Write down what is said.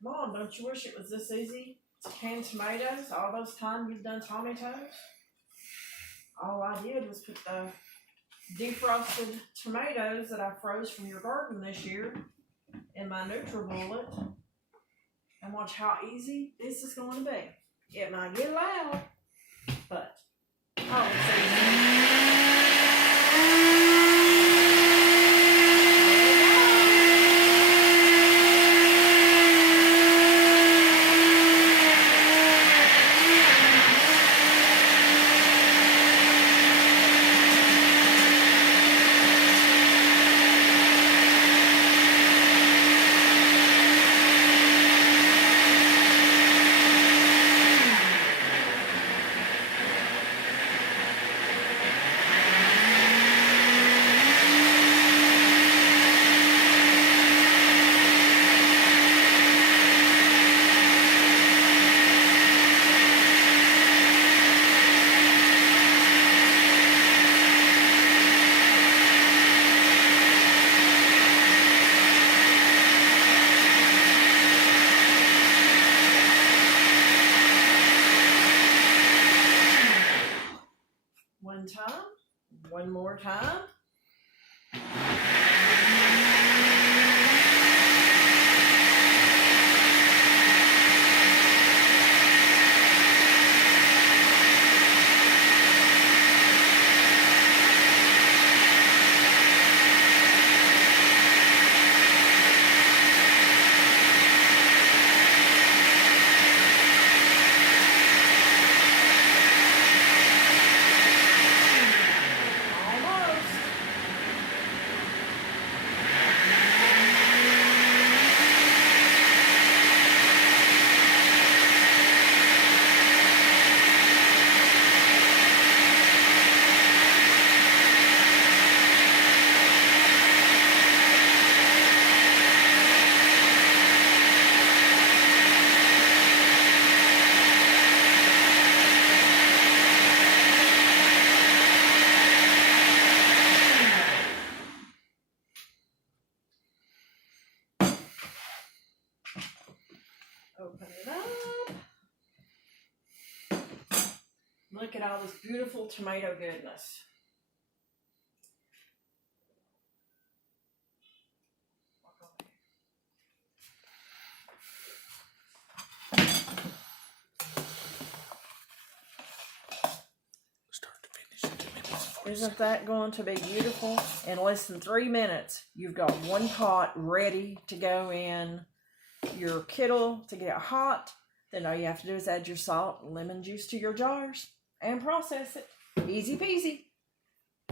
Mom, don't you wish it was this easy to can tomatoes? All those times you've done tomatoes? All I did was put the defrosted tomatoes that I froze from your garden this year in my NutriBullet, and watch how easy this is going to be. It might get loud, but oh, it's easy. One more time. Open it up. Look at all this beautiful tomato goodness. Start to finish in 2 minutes. Isn't that going to be beautiful? In less than 3 minutes, you've got one pot ready to go in your kettle to get hot. Then all you have to do is add your salt and lemon juice to your jars and process it. Easy peasy.